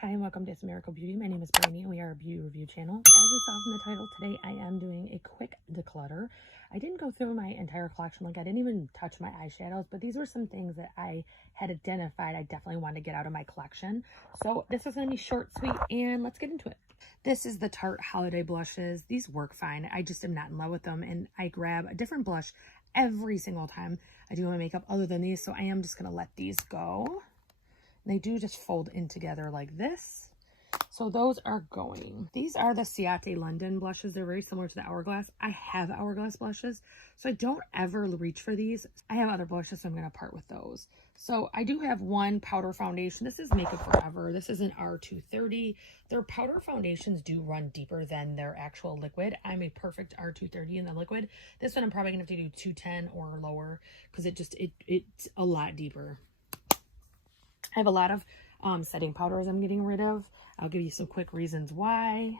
Hi and welcome to It's Miracle Beauty. My name is Brandy and we are a beauty review channel. As you saw from the title, today I am doing a quick declutter. I didn't go through my entire collection, like I didn't even touch my eyeshadows, but these were some things that I had identified I definitely wanted to get out of my collection. So this is going to be short, sweet, and let's get into it. This is the Tarte Holiday Blushes. These work fine. I just am not in love with them, and I grab a different blush every single time I do my makeup other than these, so I am just going to let these go. They do just fold in together like this. So those are going. These are the Siate London blushes. They're very similar to the Hourglass. I have Hourglass blushes, so I don't ever reach for these. I have other blushes, so I'm going to part with those. So I do have one powder foundation. This is Makeup Forever. This is an R230. Their powder foundations do run deeper than their actual liquid. I'm a perfect R230 in the liquid. This one I'm probably going to have to do 210 or lower because it's a lot deeper. I have a lot of setting powders I'm getting rid of. I'll give you some quick reasons why.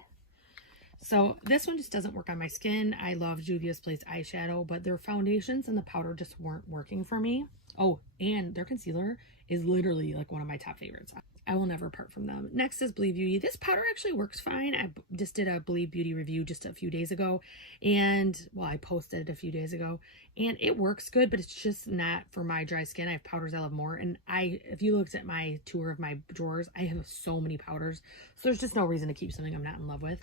So this one just doesn't work on my skin. I love Juvia's Place eyeshadow, but their foundations and the powder just weren't working for me. Oh, and their concealer is literally like one of my top favorites. I will never part from them. Next is Believe Beauty. This powder actually works fine. I just did a Believe Beauty review just a few days ago. And, well, I posted it a few days ago. And it works good, but it's just not for my dry skin. I have powders I love more. And if you looked at my tour of my drawers, I have so many powders. So there's just no reason to keep something I'm not in love with.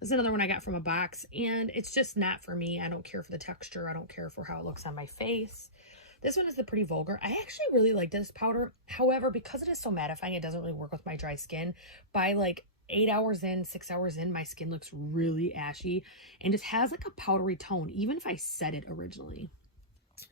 This is another one I got from a box. And it's just not for me. I don't care for the texture. I don't care for how it looks on my face. This one is the Pretty Vulgar. I actually really like this powder. However, because it is so mattifying, it doesn't really work with my dry skin. By like 8 hours in, 6 hours in, my skin looks really ashy and just has like a powdery tone, even if I set it originally.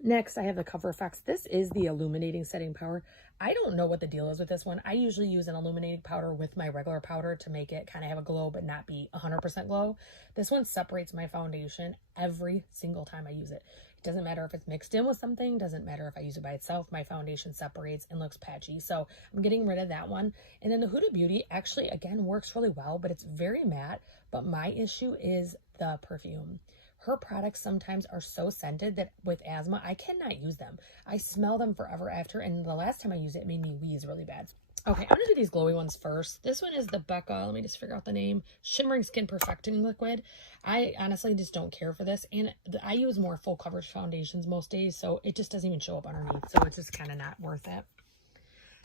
Next, I have the Cover FX. This is the Illuminating Setting Powder. I don't know what the deal is with this one. I usually use an illuminating powder with my regular powder to make it kind of have a glow, but not be 100% glow. This one separates my foundation every single time I use it. It doesn't matter if it's mixed in with something. Doesn't matter if I use it by itself. My foundation separates and looks patchy. So I'm getting rid of that one. And then the Huda Beauty actually, again, works really well, but it's very matte. But my issue is the perfume. Her products sometimes are so scented that with asthma, I cannot use them. I smell them forever after, and the last time I used it, it made me wheeze really bad. Okay, I'm going to do these glowy ones first. This one is the Becca, let me just figure out the name, Shimmering Skin Perfecting Liquid. I honestly just don't care for this, and I use more full coverage foundations most days, so it just doesn't even show up underneath, so it's just kind of not worth it.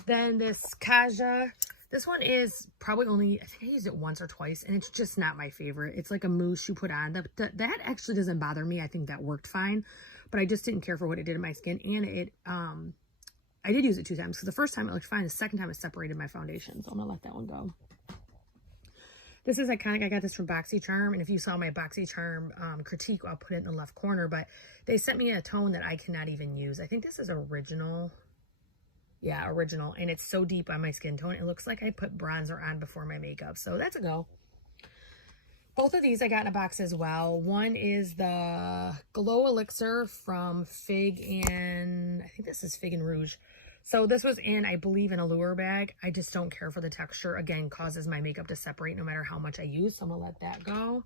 Then this Kaja. This one is probably only, I think I used it once or twice, and it's just not my favorite. It's like a mousse you put on. That actually doesn't bother me. I think that worked fine, but I just didn't care for what it did in my skin. And it, I did use it 2 times, because the first time it looked fine. The second time it separated my foundation, so I'm gonna let that one go. This is iconic. I got this from BoxyCharm, and if you saw my BoxyCharm critique, I'll put it in the left corner, but they sent me a tone that I cannot even use. I think this is original. Yeah, original. And it's so deep on my skin tone. It looks like I put bronzer on before my makeup. So that's a go. Both of these I got in a box as well. One is the Glow Elixir from Fig and, I think this is Fig and Rouge. So this was in, I believe, an Allure bag. I just don't care for the texture. Again, causes my makeup to separate no matter how much I use. So I'm going to let that go.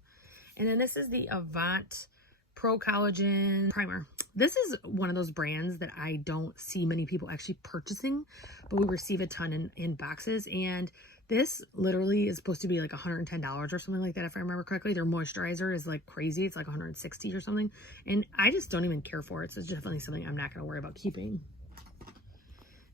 And then this is the Avant Pro Collagen Primer. This is one of those brands that I don't see many people actually purchasing, but we receive a ton in boxes. And this literally is supposed to be like $110 or something like that, if I remember correctly. Their moisturizer is like crazy. It's like $160 or something. And I just don't even care for it. So it's definitely something I'm not going to worry about keeping.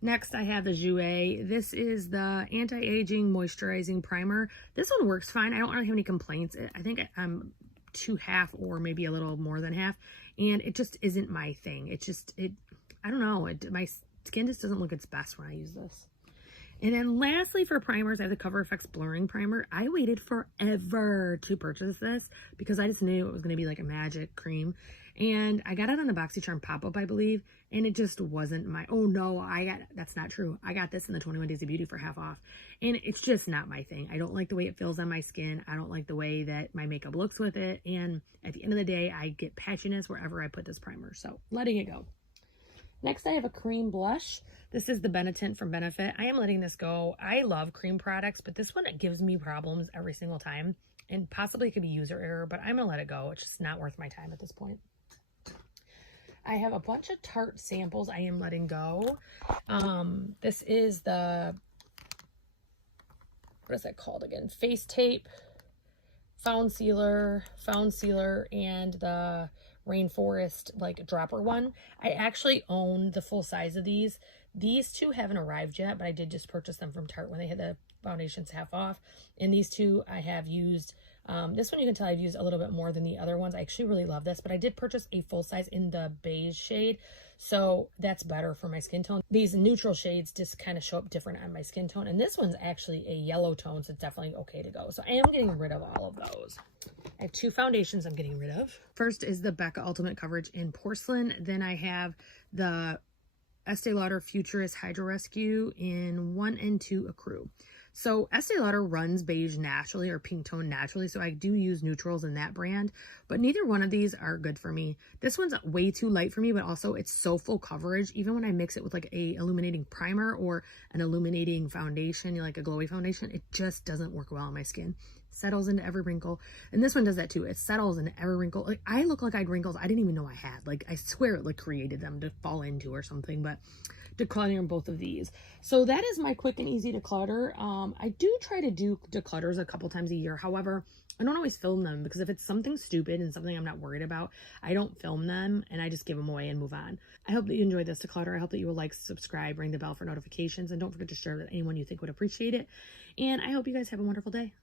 Next, I have the Jouer. This is the Anti-Aging Moisturizing Primer. This one works fine. I don't really have any complaints. I think I'm to half or maybe a little more than half, and it just isn't my thing. I don't know, my skin just doesn't look its best when I use this. And then lastly, for primers, I have the Cover FX Blurring Primer. I waited forever to purchase this because I just knew it was going to be like a magic cream, and I got it on the BoxyCharm pop-up, I believe, and it just wasn't my, oh no, that's not true. I got this in the 21 Days of Beauty for half off, and it's just not my thing. I don't like the way it feels on my skin. I don't like the way that my makeup looks with it, and at the end of the day, I get patchiness wherever I put this primer, so letting it go. Next, I have a cream blush. This is the Benetint from Benefit. I am letting this go. I love cream products, but this one, it gives me problems every single time, and possibly it could be user error, but I'm gonna let it go. It's just not worth my time at this point. I have a bunch of Tarte samples I am letting go. This is the what is that called again? Face tape, found sealer, and the rainforest like dropper one. I actually own the full size of these. These two haven't arrived yet, but I did just purchase them from Tarte when they had the foundations half off. And these two I have used. This one you can tell I've used a little bit more than the other ones. I actually really love this, but I did purchase a full size in the beige shade, so that's better for my skin tone. These neutral shades just kind of show up different on my skin tone, and this one's actually a yellow tone, so it's definitely okay to go. So I am getting rid of all of those. I have two foundations I'm getting rid of. First is the Becca Ultimate Coverage in Porcelain. Then I have the Estee Lauder Futurist Hydro Rescue in 1 and 2 Accrue. So Estee Lauder runs beige naturally or pink tone naturally, so I do use neutrals in that brand, but neither one of these are good for me. This one's way too light for me, but also it's so full coverage. Even when I mix it with like a illuminating primer or an illuminating foundation, like a glowy foundation, it just doesn't work well on my skin. Settles into every wrinkle, and this one does that too. It settles into every wrinkle. Like, I look like I had wrinkles I didn't even know I had. Like, I swear it like created them to fall into or something. But decluttering both of these, so that is my quick and easy declutter. I do try to do declutters a couple times a year. However, I don't always film them, because if it's something stupid and something I'm not worried about, I don't film them and I just give them away and move on. I hope that you enjoyed this declutter. I hope that you will like, subscribe, ring the bell for notifications, and don't forget to share with anyone you think would appreciate it. And I hope you guys have a wonderful day.